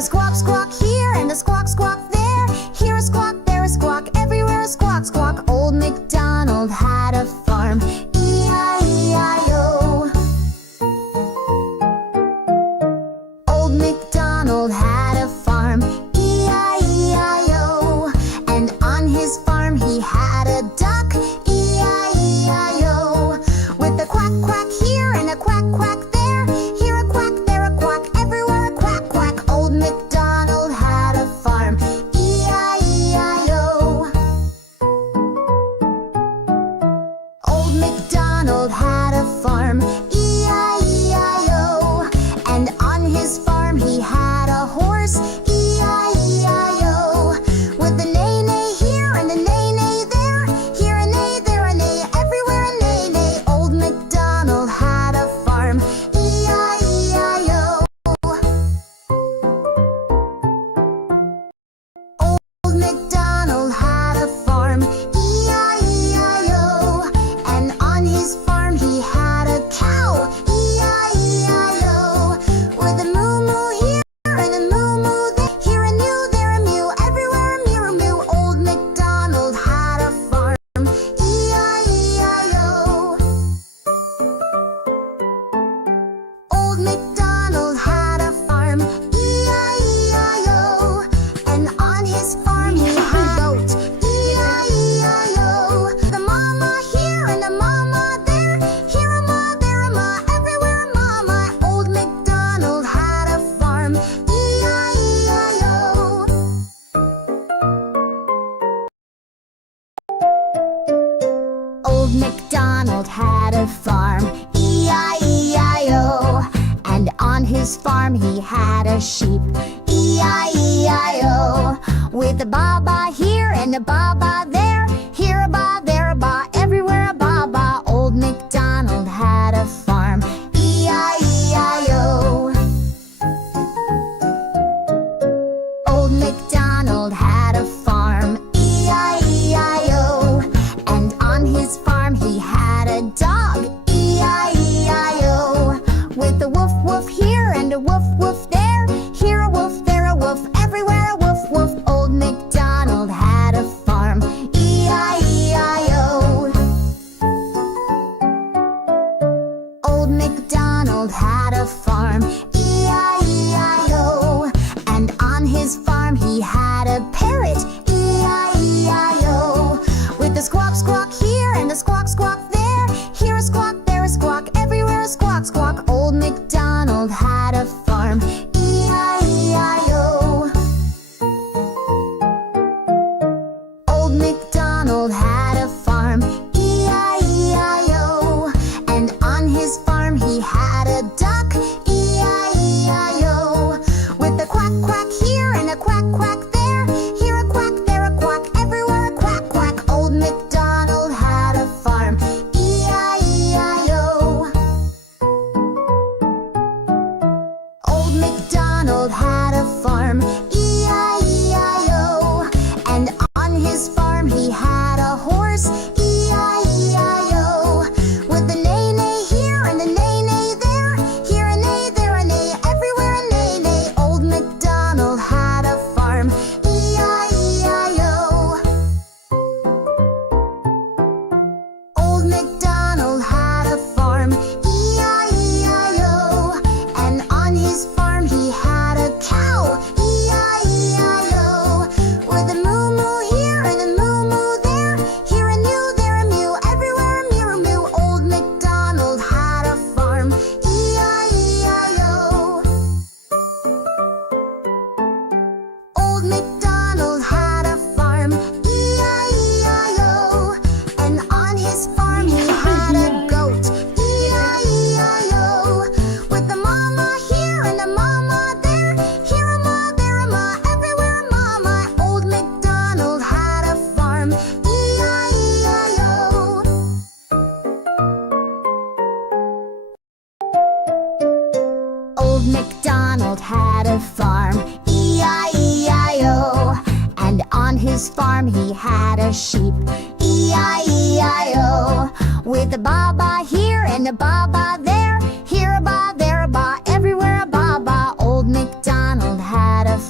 a squawk, squawk here and a squawk, squawk there. Here a squawk, there a squawk, everywhere a squawk, squawk. Old MacDonald had a farm. E-I-E-I-O. Old MacDonald had a farm. E-I-E-I-O. And on his farm he had a duck. E-I-E-I-O. With a quack, quack here and a quack, quack there. Here a quack, there a quack, everywhere a quack, quack. Old MacDonald had a farm. E-I-E-I-O. Old MacDonald had a farm. E-I-E-I-O. And on his farm he had a horse. E-I-E-I-O. With a neigh-neigh here and a neigh-neigh there. Here a neigh, there a neigh, everywhere a neigh-neigh. Old MacDonald had a farm. E-I-E-I-O. Old MacDonald had a farm. E-I-E-I-O. And on his farm he had a cow. E-I-E-I-O. With a moo-moo here and a moo-moo there. Here a mew, there a mew, everywhere a mew-mew. Old MacDonald had a farm. E-I-E-I-O. Old MacDonald had a farm. E-I-E-I-O. And on his farm he had a goat. E-I-E-I-O. The mama here and the mama there. Here a ma, there a ma, everywhere a mama. Old MacDonald had a farm. E-I-E-I-O. Old MacDonald had a farm. E-I-E-I-O. And on his farm he had a sheep. E-I-E-I-O. With a Baa Baa here and a Baa Baa there. Here a baa, there a baa, everywhere a Baa Baa. Old MacDonald had a farm. E-I-E-I-O. Old MacDonald had a farm. E-I-E-I-O. And on his farm he had a dog. E-I-E-I-O. With a woof woof here and a woof woof there. Here a woof, there a woof, everywhere a woof woof. Old MacDonald had a farm. E-I-E-I-O. Old MacDonald had a farm. E-I-E-I-O. And on his farm he had a parrot. E-I-E-I-O. With a squawk, squawk here and a squawk, squawk there. Here a squawk, there a squawk, everywhere a squawk, squawk. Old MacDonald had a farm. E-I-E-I-O. Old MacDonald had a farm. E-I-E-I-O. And on his farm he had a duck. E-I-E-I-O. With a quack, quack here and a quack, quack there. Here a quack, there a quack, everywhere a quack, quack. Old MacDonald had a farm. E-I-E-I-O. Old MacDonald had a farm. E-I-E-I-O. And on his farm he had a horse. E-I-E-I-O. With a neigh-neigh here and a neigh-neigh there. Here a neigh, there a neigh, everywhere a neigh-neigh. Old MacDonald had a farm. E-I-E-I-O. Old MacDonald had a farm. E-I-E-I-O. And on his farm he had a cow. E-I-E-I-O. With a moo-moo here and a moo-moo there. Here a mew, there a mew, everywhere a mew-mew. Old MacDonald had a farm. E-I-E-I-O. Old MacDonald had a farm. E-I-E-I-O. And on his farm he had a goat. E-I-E-I-O. With a mama here and a mama there. Here a ma, there a ma, everywhere a mama. Old MacDonald had a farm. E-I-E-I-O. Old MacDonald had a farm. E-I-E-I-O. And on his farm he had a sheep. E-I-E-I-O. With a Baa Baa here and a Baa Baa there. Here a baa, there a baa, everywhere a Baa Baa. Old MacDonald had a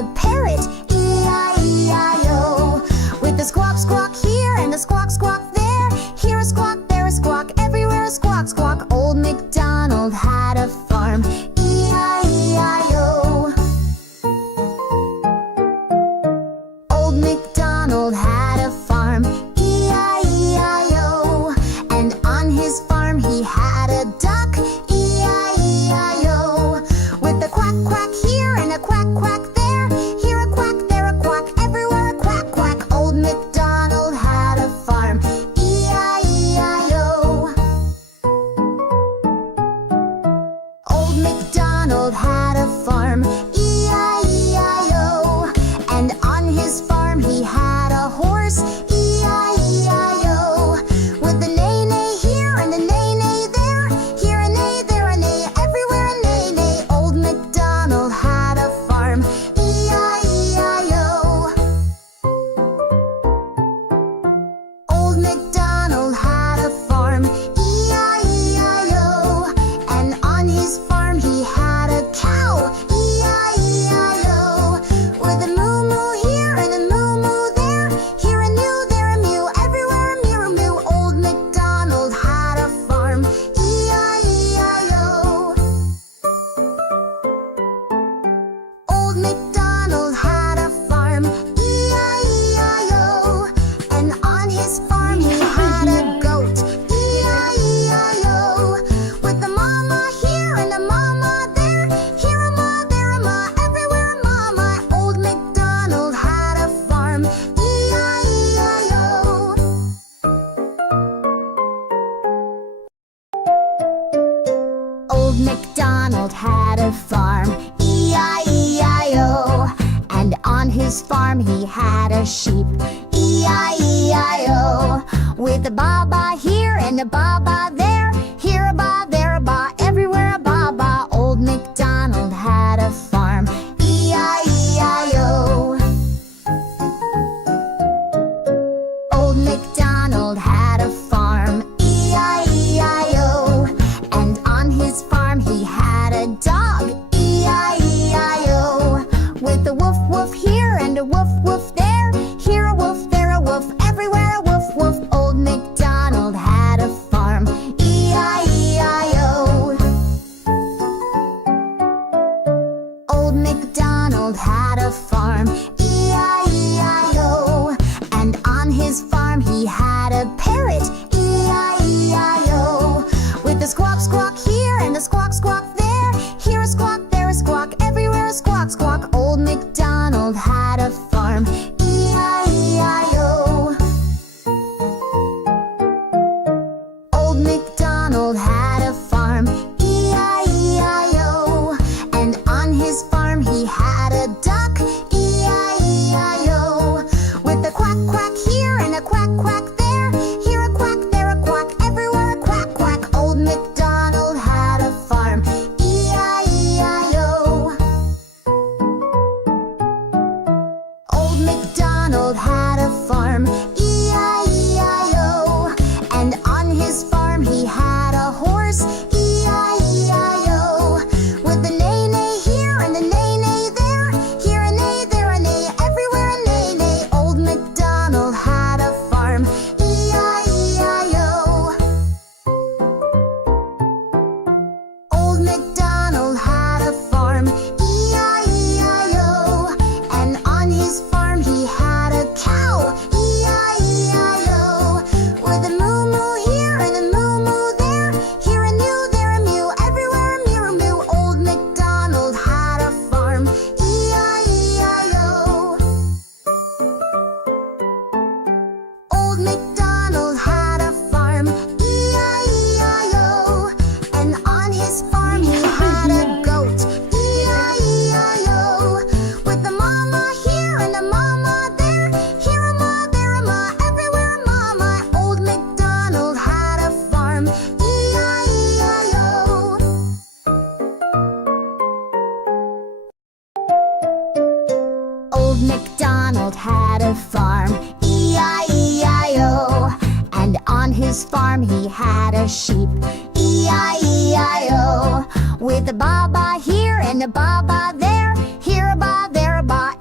a parrot, E-I-E-I-O. With a squawk, squawk here and a squawk, squawk there. Here a squawk, there a squawk, everywhere a squawk, squawk. Old MacDonald had a farm, E-I-E-I-O. Old MacDonald had a farm, E-I-E-I-O. And on his farm he had a duck, E-I-E-I-O. With a quack, quack here and a quack, quack there. Here a quack, there a quack, everywhere a quack, quack. Old MacDonald had a farm, E-I-E-I-O. Old MacDonald had a farm, E-I-E-I-O. And on his farm he had a horse, E-I-E-I-O. With a neigh-neigh here and a neigh-neigh there. Here a neigh, there a neigh, everywhere a neigh-neigh. Old MacDonald had a farm, E-I-E-I-O. Old MacDonald had a farm, E-I-E-I-O. And on his farm he had a cow, E-I-E-I-O. With a moo-moo here and a moo-moo there. Here a mew, there a mew, everywhere a mew-mew. Old MacDonald had a farm, E-I-E-I-O. Old MacDonald had a farm, E-I-E-I-O. And on his farm he had a goat, E-I-E-I-O. With a mama here and a mama there. Here a ma, there a ma, everywhere a mama. Old MacDonald had a farm, E-I-E-I-O. Old MacDonald had a farm, E-I-E-I-O. And on his farm he had a sheep, E-I-E-I-O. With a Baa Baa here and a Baa Baa there. Here a baa, there a baa, everywhere a Baa Baa. Old MacDonald had a farm, E-I-E-I-O. Old MacDonald had a farm, E-I-E-I-O. And on his farm he had a dog, E-I-E-I-O. With a woof woof here and a woof woof there. Here a woof, there a woof, everywhere a woof woof. Old MacDonald had a farm, E-I-E-I-O. Old MacDonald had a farm, E-I-E-I-O. And on his farm he had a parrot, E-I-E-I-O. With a squawk, squawk here and a squawk, squawk there. Here a squawk, there a squawk, everywhere a squawk, squawk. Old MacDonald had a farm, E-I-E-I-O. Old MacDonald had a farm, E-I-E-I-O. And on his farm he had a duck, E-I-E-I-O. With a quack, quack here and a quack, quack there. Here a quack, there a quack, everywhere a quack, quack. Old MacDonald had a farm, E-I-E-I-O. Old MacDonald had a farm, E-I-E-I-O. And on his farm he had a horse, E-I-E-I-O. With a neigh-neigh here and a neigh-neigh there. Here a neigh, there a neigh, everywhere a neigh-neigh. Old MacDonald had a farm, E-I-E-I-O. Old MacDonald had a farm, E-I-E-I-O. And on his farm he had a cow, E-I-E-I-O. With a moo-moo here and a moo-moo there. Here a mew, there a mew, everywhere a mew-mew. Old MacDonald had a farm, E-I-E-I-O. Old MacDonald had a farm, E-I-E-I-O. And on his farm he had a goat, E-I-E-I-O. With a mama here and a mama there. Here a ma, there a ma, everywhere a mama. Old MacDonald had a farm, E-I-E-I-O. Old MacDonald had a farm, E-I-E-I-O. And on his farm he had a sheep, E-I-E-I-O. With a Baa Baa here and a Baa Baa there. Here a baa, there a baa,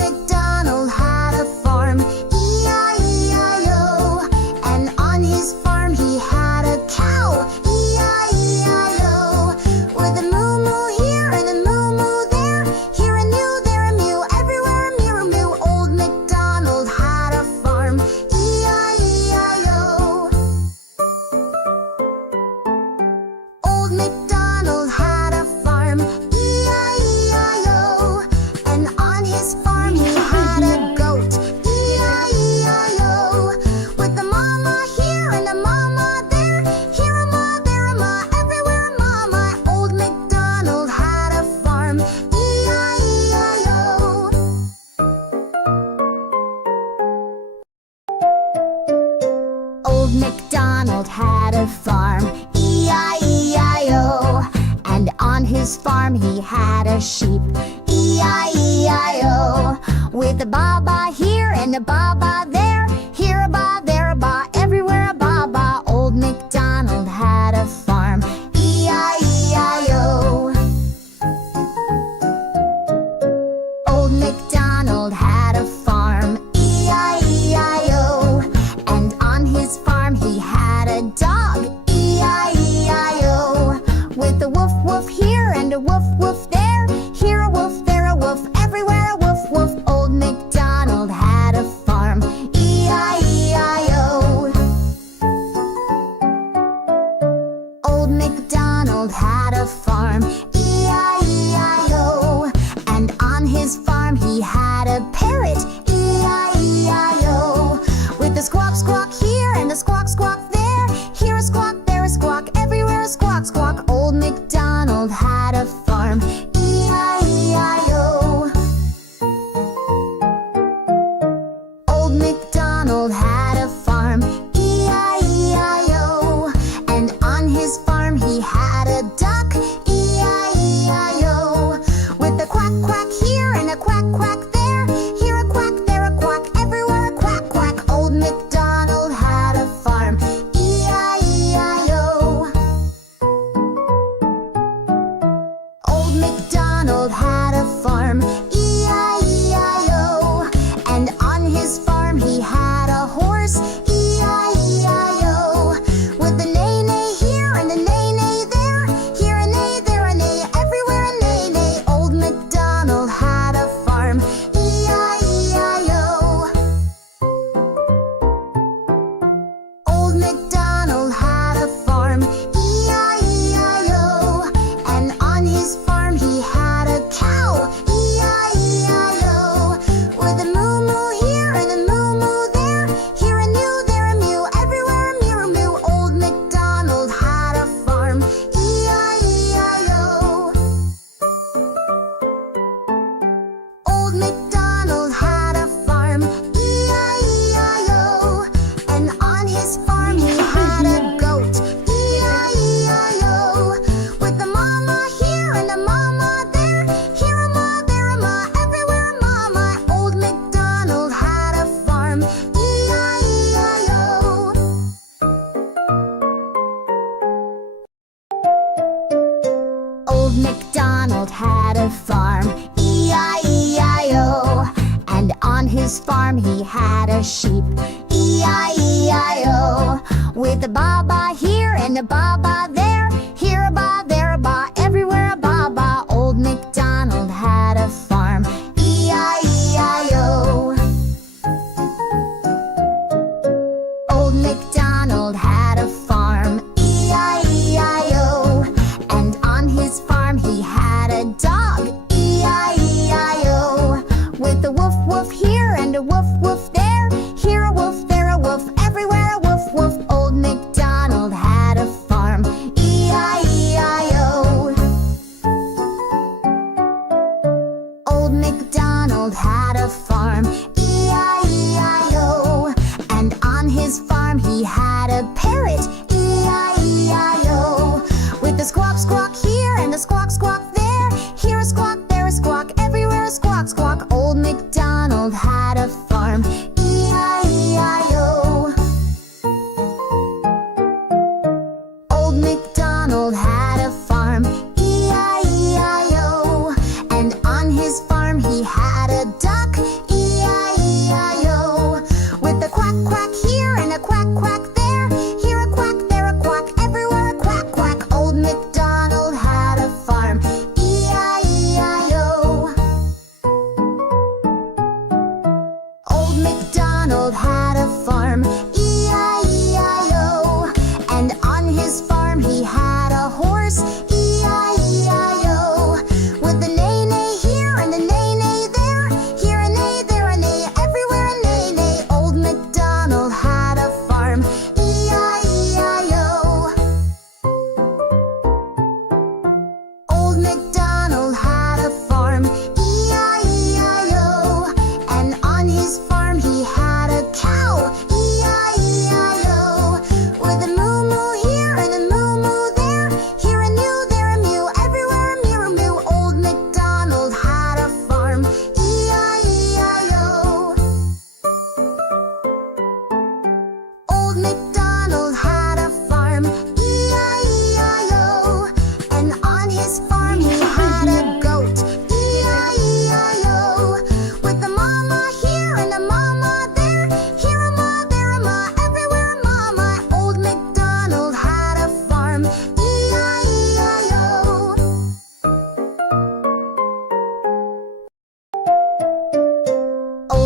MacDonald had a farm, E-I-E-I-O. And on his farm he had a cow, E-I-E-I-O. With a moo-moo here and a moo-moo there, here a mew, there a mew, everywhere a mew-moo. Old MacDonald had a farm, E-I-E-I-O. Old MacDonald had a farm, E-I-E-I-O. And on his farm he had a goat, E-I-E-I-O. With a mama here and a mama there, here a ma, there a ma, everywhere a mama. Old MacDonald had a farm, E-I-E-I-O. Old MacDonald had a farm, E-I-E-I-O. And on his farm he had a sheep, E-I-E-I-O. With a Baa Baa here and a Baa Baa there, here a Baa, there a Baa, everywhere a Baa Baa. Old MacDonald had a farm, E-I-E-I-O. Old MacDonald had a farm, E-I-E-I-O. And on his farm he had a dog, E-I-E-I-O. With a woof woof here and a woof woof there, here a woof, there a woof, everywhere a woof woof. Old MacDonald had a farm, E-I-E-I-O. Old MacDonald had a farm, E-I-E-I-O. And on his farm he had a parrot, E-I-E-I-O. With a squawk squawk here and a squawk squawk there, here a squawk, there a squawk, everywhere a squawk squawk. Old MacDonald had a farm, E-I-E-I-O. Old MacDonald had a farm, E-I-E-I-O. And on his farm he had a duck, E-I-E-I-O. With a quack quack here and a quack quack there, here a quack, there a quack, everywhere a quack quack. Old MacDonald had a farm, E-I-E-I-O. Old MacDonald had a farm, E-I-E-I-O. And on his farm he had a horse, E-I-E-I-O. With a neigh-neigh here and a neigh-neigh there, here a neigh, there a neigh, everywhere a neigh-neigh. Old MacDonald had a farm, E-I-E-I-O. Old MacDonald had a farm, E-I-E-I-O. And on his farm he had a cow, E-I-E-I-O. With a moo-moo here and a moo-moo there, here a mew, there a mew, everywhere a mew-moo. Old MacDonald had a farm, E-I-E-I-O. Old MacDonald had a farm, E-I-E-I-O. And on his farm he had a goat, E-I-E-I-O. With a mama here and a mama there, here a ma, there a ma, everywhere a mama. Old MacDonald had a farm, E-I-E-I-O. Old MacDonald had a farm, E-I-E-I-O. And on his farm he had a sheep, E-I-E-I-O. With a Baa Baa here and a Baa Baa there, here a Baa, there a Baa, everywhere a Baa Baa. Old MacDonald had a farm, E-I-E-I-O. Old MacDonald had a farm, E-I-E-I-O. And on his farm he had a dog, E-I-E-I-O. With a woof woof here and a woof woof there, here a woof, there a woof, everywhere a woof woof. Old MacDonald had a farm, E-I-E-I-O. Old MacDonald had a farm, E-I-E-I-O. And on his farm he had a parrot, E-I-E-I-O. With a squawk squawk here and a squawk squawk there, here a squawk, there a squawk, everywhere a squawk squawk. Old MacDonald had a farm, E-I-E-I-O. Old MacDonald had a farm, E-I-E-I-O. And on his farm he had a duck,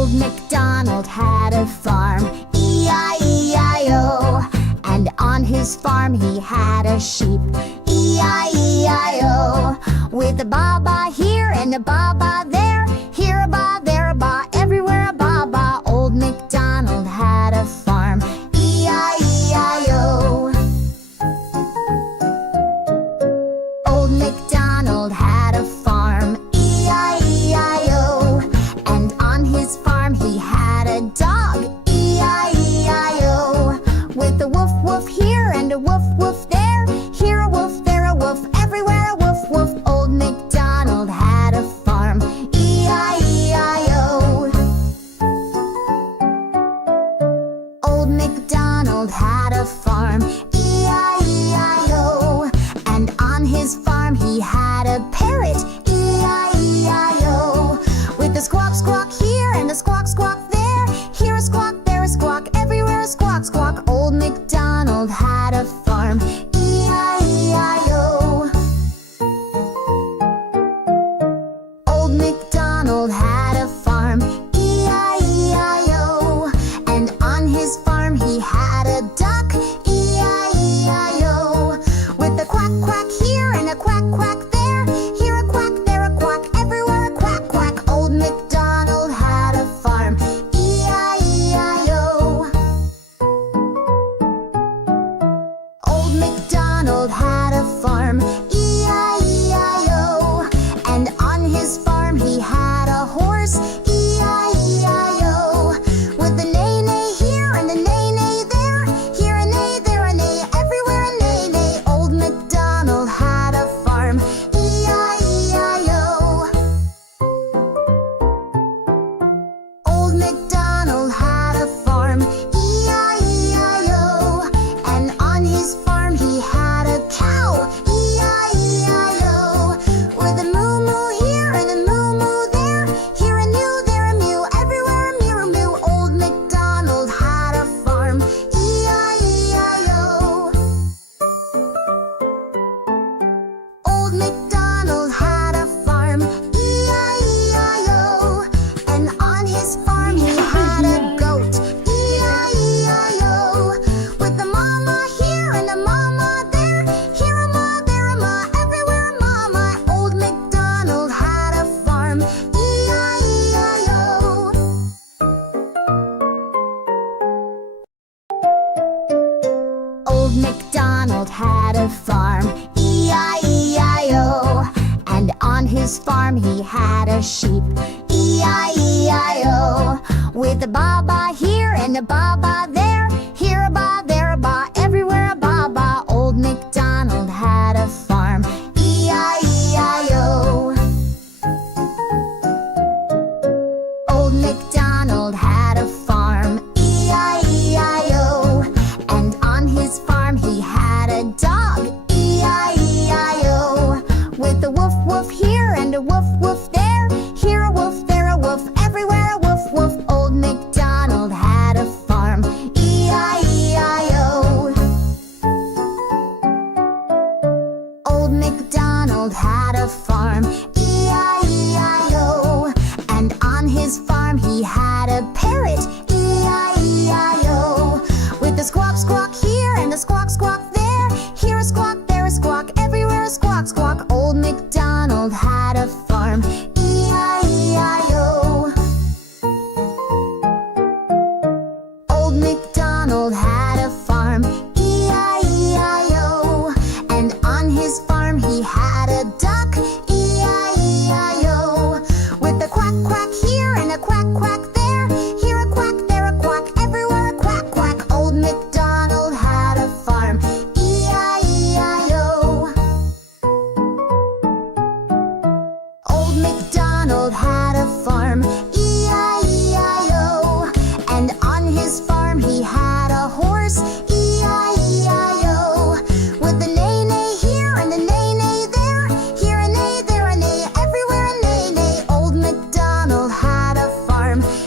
Old MacDonald had a farm, E-I-E-I-O. And on his farm he had a sheep, E-I-E-I-O. With a Baa Baa here and a Baa Baa there, here a Baa, there a Baa, everywhere a Baa Baa. Old MacDonald had a farm, E-I-E-I-O. Old MacDonald had a farm, E-I-E-I-O. And on his farm he had a dog, E-I-E-I-O. With a woof woof here and a woof woof there, here a woof, there a woof, everywhere a woof woof. Old MacDonald had a farm, E-I-E-I-O. Old MacDonald had a farm, E-I-E-I-O. And on his farm he had a parrot, E-I-E-I-O. With a squawk squawk here and a squawk squawk there, here a squawk, there a squawk, everywhere a squawk squawk. Old MacDonald had a farm, E-I-E-I-O. Old MacDonald had a farm, E-I-E-I-O. And on his farm he had a duck, E-I-E-I-O. With a quack quack here and a quack quack there, here a quack, there a quack, everywhere a quack quack. Old MacDonald had a farm, E-I-E-I-O. Old MacDonald had a farm, E-I-E-I-O. And on his farm he had a horse, E-I-E-I-O. With a neigh neigh here and a neigh neigh there, here a neigh, there a neigh, everywhere a neigh neigh. Old MacDonald had a farm, E-I-E-I-O. Old MacDonald had a farm, E-I-E-I-O. And on his farm he had a cow, E-I-E-I-O. With a moo moo here and a moo moo there, here a mew, there a mew, everywhere a mew a mew. Old MacDonald had a farm, E-I-E-I-O. Old MacDonald had a farm, E-I-E-I-O. And on his farm he had a goat, E-I-E-I-O. With a mama here and a mama there, here a ma, there a ma, everywhere a mama. Old MacDonald had a farm, E-I-E-I-O. Old MacDonald had a farm, E-I-E-I-O. And on his farm he had a sheep, E-I-E-I-O. With a Baa Baa here and a Baa Baa there, here a Baa, there a Baa, everywhere a Baa Baa. Old MacDonald had a farm, E-I-E-I-O. Old MacDonald had a farm, E-I-E-I-O. And on his farm he had a dog, E-I-E-I-O. With a woof woof here and a woof woof there, here a woof, there a woof, everywhere a woof woof. Old MacDonald had a farm, E-I-E-I-O. Old MacDonald had a farm, E-I-E-I-O. And on his farm he had a parrot, E-I-E-I-O. With a squawk squawk here and a squawk squawk there, here a squawk, there a squawk, everywhere a squawk squawk. Old MacDonald had a farm, E-I-E-I-O. Old MacDonald had a farm, E-I-E-I-O. And on his farm he had a duck, E-I-E-I-O. With a quack quack here and a quack quack there, here a quack, there a quack, everywhere a quack quack. Old MacDonald had a farm, E-I-E-I-O. Old MacDonald had a farm, E-I-E-I-O. And on his farm he had a horse, E-I-E-I-O. With a neigh neigh here and a neigh neigh there, here a neigh, there a neigh, everywhere a neigh neigh. Old MacDonald had a farm,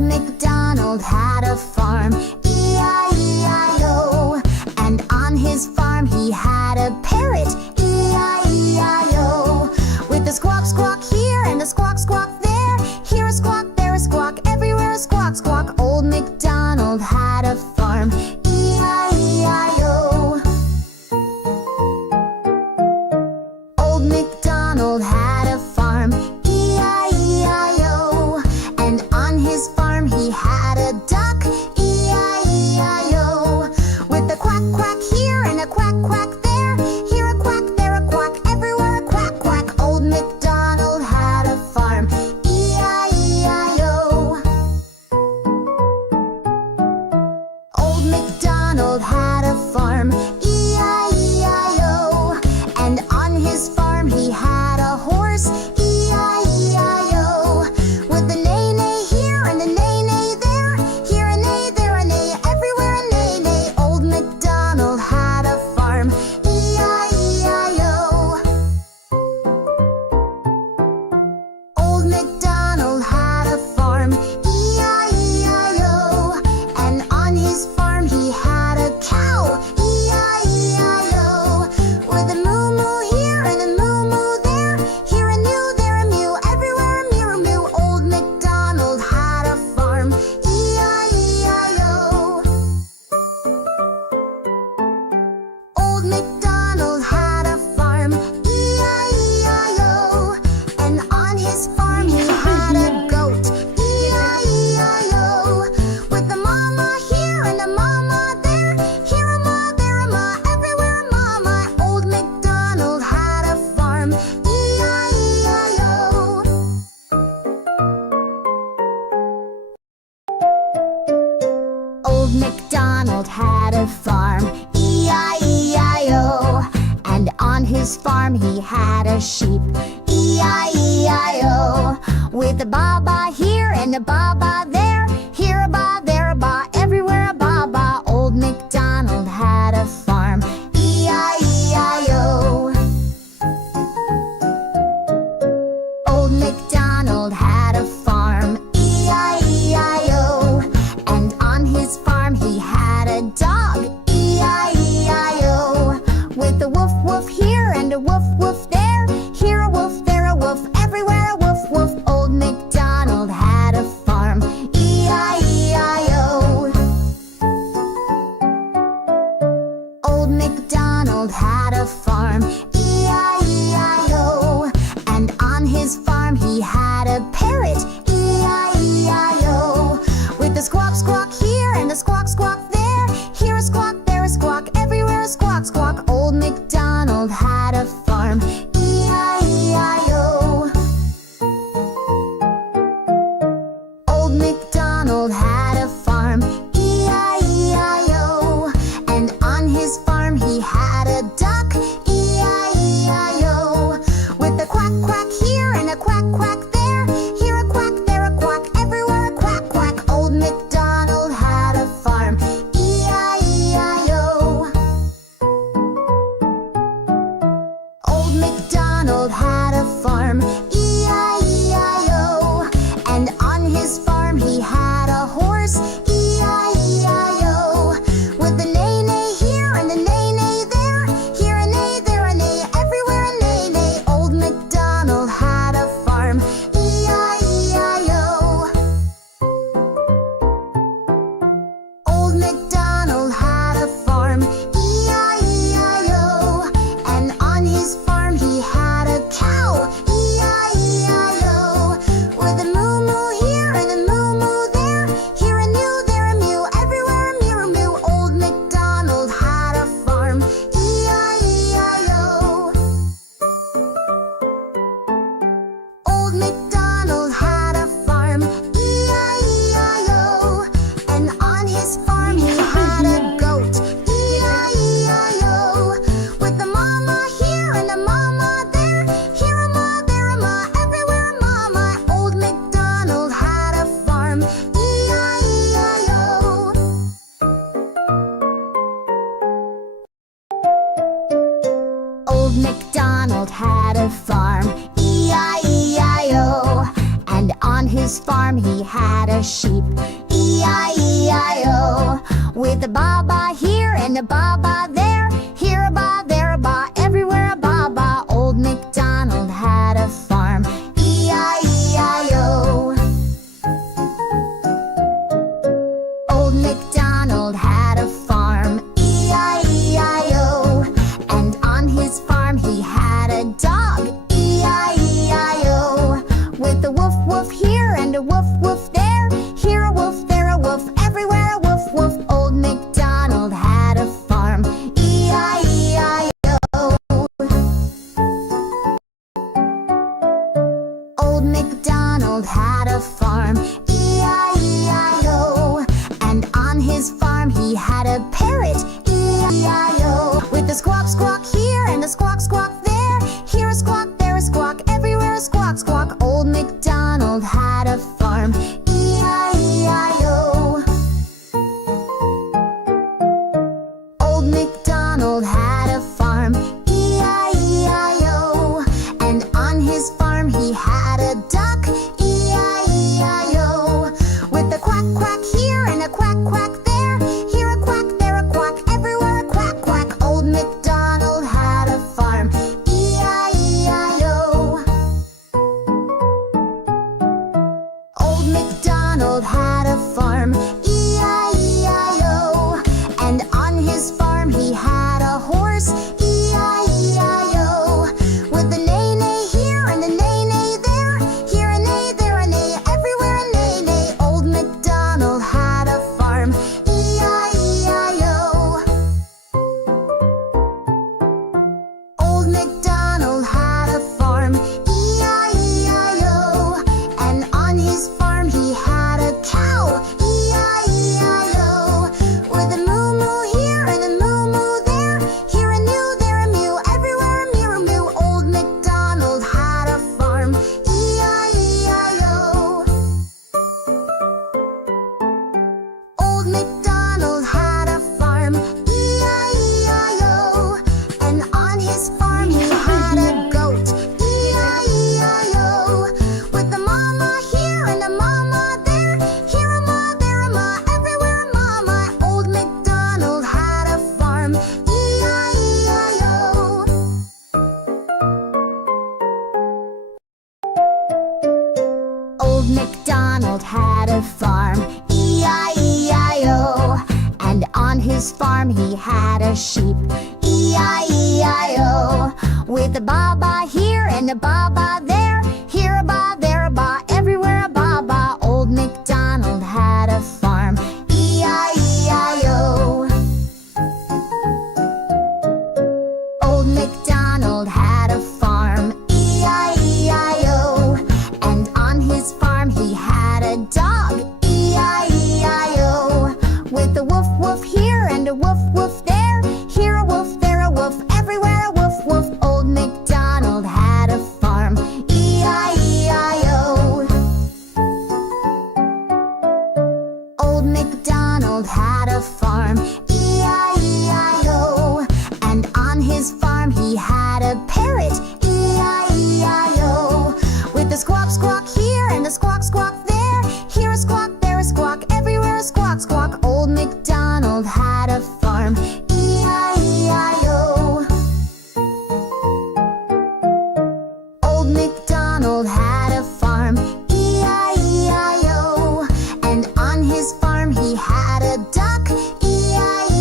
MacDonald had a farm, E-I-E-I-O. And on his farm he had a parrot, E-I-E-I-O. With a squawk, squawk here and a squawk, squawk there. Here a squawk, there a squawk, everywhere a squawk, squawk. Old MacDonald had a farm, E-I-E-I-O. Old MacDonald had a farm, E-I-E-I-O. And on his farm he had a duck, E-I-E-I-O. With a quack, quack here and a quack, quack there. Here a quack, there a quack, everywhere a quack, quack. Old MacDonald had a farm, E-I-E-I-O. Old MacDonald had a farm, E-I-E-I-O. And on his farm he had a horse, E-I-E-I-O. With a neigh-neigh here and a neigh-neigh there. Here a neigh, there a neigh, everywhere a neigh-neigh. Old MacDonald had a farm, E-I-E-I-O. Old MacDonald had a farm, E-I-E-I-O. And on his farm he had a cow, E-I-E-I-O. With a moo-moo here and a moo-moo there. Here a mew, there a mew, everywhere a mew-mew. Old MacDonald had a farm, E-I-E-I-O. Old MacDonald had a farm, E-I-E-I-O. And on his farm he had a goat, E-I-E-I-O. With a mama here and a mama there. Here a ma, there a ma, everywhere a mama. Old MacDonald had a farm, E-I-E-I-O. Old MacDonald had a farm, E-I-E-I-O. And on his farm he had a sheep, E-I-E-I-O. With a Baa Baa here and a Baa Baa there. Here a baa, there a baa, everywhere a Baa Baa. Old MacDonald had a farm, E-I-E-I-O. Old MacDonald had a farm, E-I-E-I-O. And on his farm he had a dog, E-I-E-I-O. With a woof woof here and a woof woof there. Here a woof, there a woof, everywhere a woof woof. Old MacDonald had a farm, E-I-E-I-O. Old MacDonald had a farm, E-I-E-I-O. And on his farm he had a parrot, E-I-E-I-O. With a squawk, squawk here and a squawk, squawk there. Here a squawk, there a squawk, everywhere a squawk, squawk. Old MacDonald had a farm, E-I-E-I-O. Old MacDonald had a farm, E-I-E-I-O. And on his farm he had a duck, E-I-E-I-O. With a quack, quack here and a quack, quack there. Here a quack, there a quack, everywhere a quack, quack. Old MacDonald had a farm, E-I-E-I-O. Old MacDonald had a farm, E-I-E-I-O. And on his farm he had a horse, E-I-E-I-O. With a neigh-neigh here and a neigh-neigh there. Here a neigh, there a neigh, everywhere a neigh-neigh. Old MacDonald had a farm, E-I-E-I-O. Old MacDonald had a farm, E-I-E-I-O. And on his farm he had a cow, E-I-E-I-O. With a moo-moo here and a moo-moo there. Here a mew, there a mew, everywhere a mew-mew. Old MacDonald had a farm, E-I-E-I-O. Old MacDonald had a farm, E-I-E-I-O. And on his farm he had a goat, E-I-E-I-O. With a mama here and a mama there. Here a ma, there a ma, everywhere a mama. Old MacDonald had a farm, E-I-E-I-O. Old MacDonald had a farm, E-I-E-I-O. And on his farm he had a sheep. E-I-E-I-O. With a Baa Baa here and a Baa Baa there, here a Baa, there a Baa, everywhere a Baa Baa. Old MacDonald had a farm. E-I-E-I-O. Old MacDonald had a farm. E-I-E-I-O. And on his farm he had a dog. E-I-E-I-O. With a woof woof here and a woof woof there, here a woof, there a woof, everywhere a woof woof. Old MacDonald had a farm. E-I-E-I-O. Old MacDonald had a farm. E-I-E-I-O. And on his farm he had a parrot. E-I-E-I-O. With a squawk squawk here and a squawk squawk there, here a squawk, there a squawk, everywhere a squawk squawk. Old MacDonald had a farm. E-I-E-I-O. Old MacDonald had a farm. E-I-E-I-O. And on his farm he had a duck. E-I-E-I-O. With a quack quack here and a quack quack there, here a quack, there a quack, everywhere a quack quack. Old MacDonald had a farm. E-I-E-I-O. Old MacDonald had a farm. E-I-E-I-O. And on his farm he had a horse. E-I-E-I-O. With a neigh neigh here and a neigh neigh there, here a neigh, there a neigh, everywhere a neigh neigh. Old MacDonald had a farm. E-I-E-I-O. Old MacDonald had a farm. E-I-E-I-O. And on his farm he had a cow. E-I-E-I-O. With a moo moo here and a moo moo there, here a mew, there a mew, everywhere a mew mew. Old MacDonald had a farm. E-I-E-I-O. Old MacDonald had a farm. E-I-E-I-O. And on his farm he had a goat. E-I-E-I-O. With a mama here and a mama there, here a ma, there a ma, everywhere a mama. Old MacDonald had a farm. E-I-E-I-O. Old MacDonald had a farm. E-I-E-I-O. And on his farm he had a sheep. E-I-E-I-O. With a Baa Baa here and a Baa Baa there, here a Baa, there a Baa, everywhere a Baa Baa. Old MacDonald had a farm. E-I-E-I-O. Old MacDonald had a farm. E-I-E-I-O. And on his farm he had a dog. E-I-E-I-O. With a woof woof here and a woof woof there, here a woof, there a woof, everywhere a woof woof. Old MacDonald had a farm. E-I-E-I-O. Old MacDonald had a farm. E-I-E-I-O. And on his farm he had a parrot. E-I-E-I-O. With a squawk squawk here and a squawk squawk there, here a squawk, there a squawk, everywhere a squawk squawk. Old MacDonald had a farm. E-I-E-I-O. Old MacDonald had a farm. E-I-E-I-O. And on his farm he had a duck. E-I-E-I-O.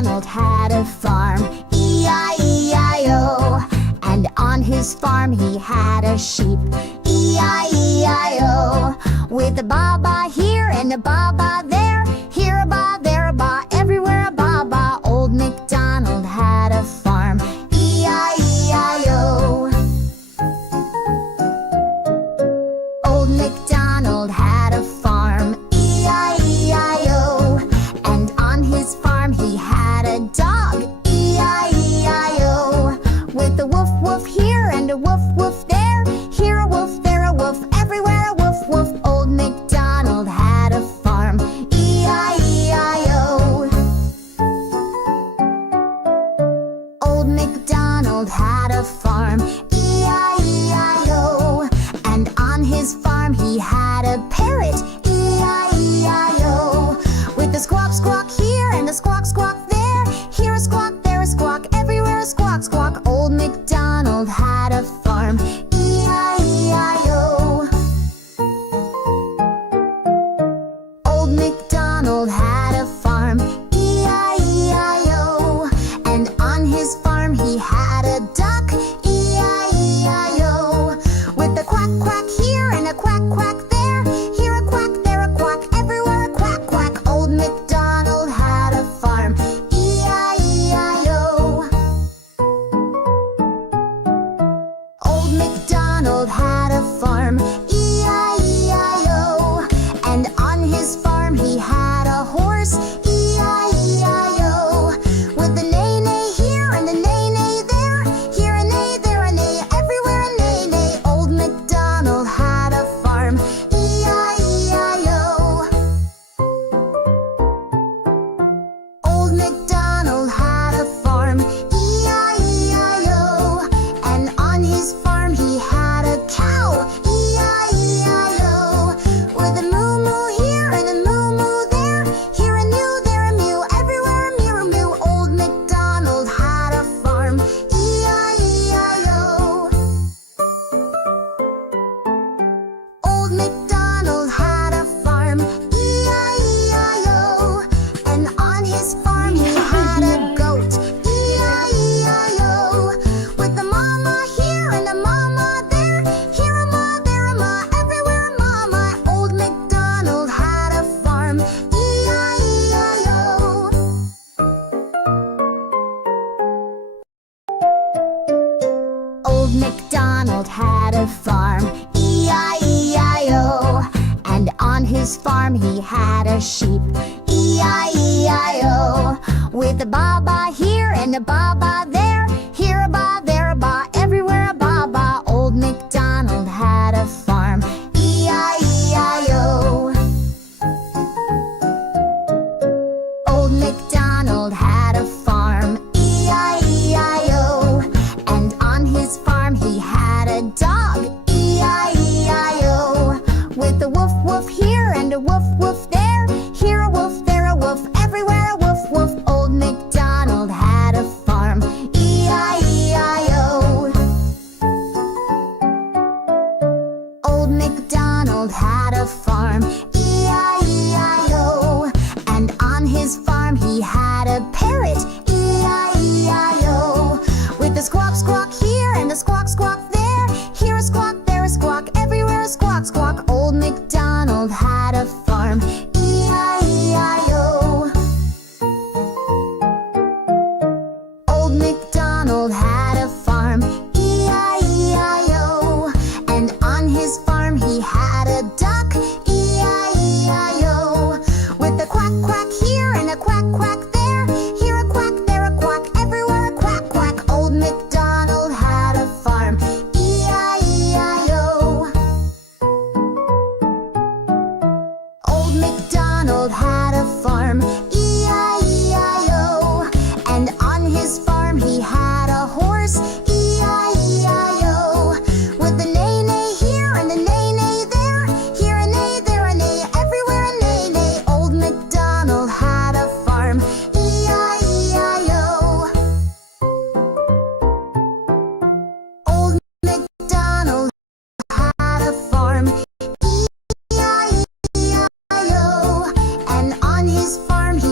MacDonald had a farm, E-I-E-I-O. And on his farm he had a sheep, E-I-E-I-O. With a Baa Baa here and a Baa Baa there, here a Baa, there a Baa, everywhere a Baa Baa. Old MacDonald had a farm, E-I-E-I-O. Old MacDonald had a farm, E-I-E-I-O. And on his farm he had a dog, E-I-E-I-O. With a woof woof here and a woof woof there, here a woof, there a woof, everywhere a woof woof. Old MacDonald had a farm, E-I-E-I-O. Old MacDonald had a farm, E-I-E-I-O. And on his farm he had a parrot, E-I-E-I-O. With a squawk squawk here and a squawk squawk there, here a squawk, there a squawk, everywhere a squawk squawk. Old MacDonald had a farm, E-I-E-I-O. Old MacDonald had a farm, E-I-E-I-O. And on his farm he had a duck, E-I-E-I-O. With a quack quack here and a quack quack there, here a quack, there a quack, everywhere a quack quack. Old MacDonald had a farm, E-I-E-I-O. Old MacDonald had a farm, E-I-E-I-O. And on his farm he had a horse, E-I-E-I-O. With a neigh-neigh here and a neigh-neigh there, here a neigh, there a neigh, everywhere a neigh-neigh. Old MacDonald had a farm, E-I-E-I-O. Old MacDonald had a farm, E-I-E-I-O. And on his farm he had a cow, E-I-E-I-O. With a moo-moo here and a moo-moo there, here a mew, there a mew, everywhere a mew, a mew. Old MacDonald had a farm, E-I-E-I-O. Old MacDonald had a farm, E-I-E-I-O. And on his farm he had a goat, E-I-E-I-O. With a mama here and a mama there, here a ma, there a ma, everywhere a mama. Old MacDonald had a farm, E-I-E-I-O. Old MacDonald had a farm, E-I-E-I-O. And on his farm he had a sheep, E-I-E-I-O. With a Baa Baa here and a Baa Baa there, here a Baa, there a Baa, everywhere a Baa Baa. Old MacDonald had a farm, E-I-E-I-O. Old MacDonald had a farm, E-I-E-I-O. And on his farm he had a dog, E-I-E-I-O. With a woof woof here and a woof woof there, here a woof, there a woof, everywhere a woof woof. Old MacDonald had a farm, E-I-E-I-O. Old MacDonald had a farm, E-I-E-I-O. And on his farm he had a parrot, E-I-E-I-O. With a squawk squawk here and a squawk squawk there, here a squawk, there a squawk, everywhere a squawk squawk. Old MacDonald had a farm, E-I-E-I-O. Old MacDonald had a farm, E-I-E-I-O. And on his farm he had a duck, E-I-E-I-O. With a quack quack here and a quack quack there, here a quack, there a quack, everywhere a quack quack. Old MacDonald had a farm, E-I-E-I-O. Old MacDonald had a farm, E-I-E-I-O. And on his farm he had a horse, E-I-E-I-O. With a neigh-neigh here and a neigh-neigh there, here a neigh, there a neigh, everywhere a neigh-neigh. Old MacDonald had a farm, E-I-E-I-O. Old MacDonald had a farm, E-I-E-I-O. And on his farm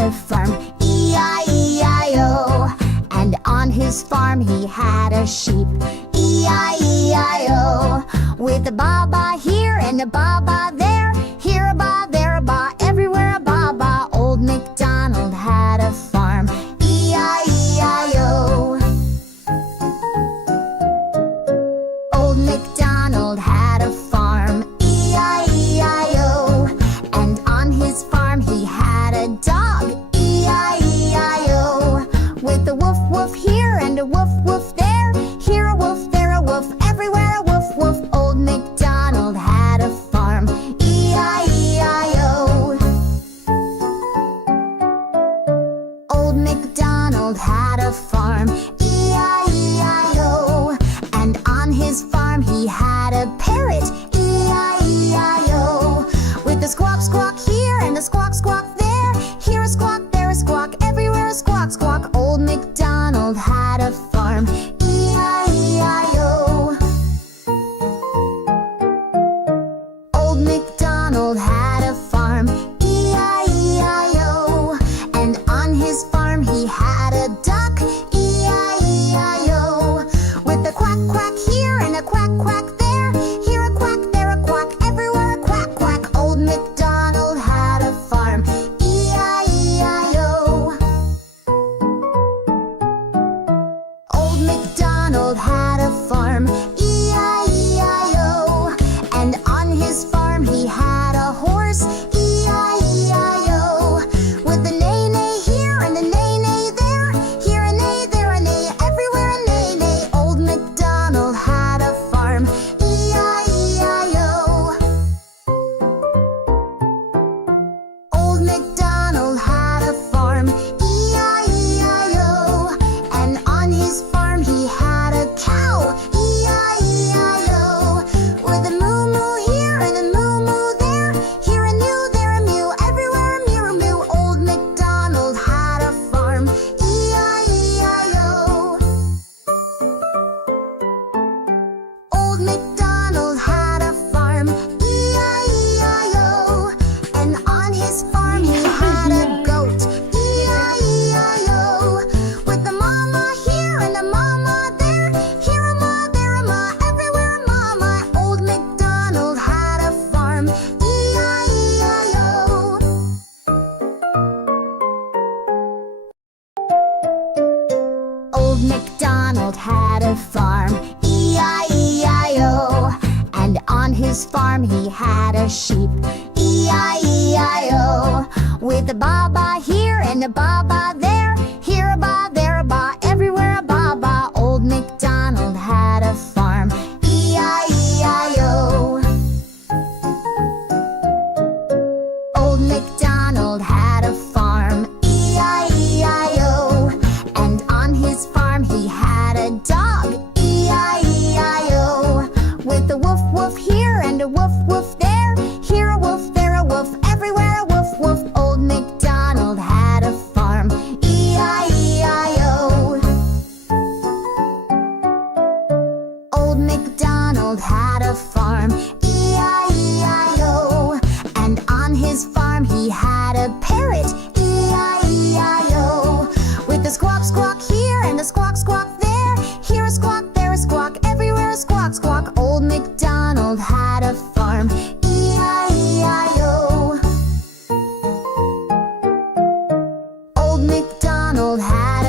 a farm, E-I-E-I-O. And on his farm he had a sheep, E-I-E-I-O. With a Baa Baa here and a Baa Baa there, here a Baa, there a Baa, everywhere a Baa Baa. Old MacDonald had a farm, E-I-E-I-O. Old MacDonald had a farm, E-I-E-I-O. And on his farm he had a dog, E-I-E-I-O. With a woof woof here and a woof woof there, here a woof, there a woof, everywhere a woof woof. Old MacDonald had a farm, E-I-E-I-O. Old MacDonald had a farm, E-I-E-I-O. And on his farm he had a parrot, E-I-E-I-O. With a squawk squawk here and a squawk squawk there, here a squawk, there a squawk, everywhere a squawk squawk. Old MacDonald had a farm, E-I-E-I-O. Old MacDonald had a farm, E-I-E-I-O. And on his farm he had a duck, E-I-E-I-O. With a quack quack here and a quack quack there, here a quack, there a quack, everywhere a quack quack. Old MacDonald had a farm, E-I-E-I-O. Old MacDonald had a farm, E-I-E-I-O. And on his farm he had a horse, E-I-E-I-O. With a neigh neigh here and a neigh neigh there, here a neigh, there a neigh, everywhere a neigh neigh. Old MacDonald had a farm, E-I-E-I-O. Old MacDonald had a farm, E-I-E-I-O. And on his farm he had a cow, E-I-E-I-O. With a moo moo here and a moo moo there, here a mew, there a mew, everywhere a mew a mew. Old MacDonald had a farm, E-I-E-I-O. Old MacDonald had a farm, E-I-E-I-O. And on his farm he had a goat, E-I-E-I-O. With a mama here and a mama there, here a ma, there a ma, everywhere a mama. Old MacDonald had a farm, E-I-E-I-O. Old MacDonald had a farm, E-I-E-I-O. And on his farm he had a sheep, E-I-E-I-O. With a Baa Baa here and a Baa Baa there, here a Baa, there a Baa, everywhere a Baa Baa. Old MacDonald had a farm, E-I-E-I-O. Old MacDonald had a farm, E-I-E-I-O. And on his farm he had a dog, E-I-E-I-O. With a woof woof here and a woof woof there, here a woof, there a woof, everywhere a woof woof. Old MacDonald had a farm, E-I-E-I-O. Old MacDonald had a farm, E-I-E-I-O. And on his farm he had a parrot, E-I-E-I-O. With a squawk squawk here and a squawk squawk there, here a squawk, there a squawk, everywhere a squawk squawk. Old MacDonald had a farm, E-I-E-I-O. Old MacDonald had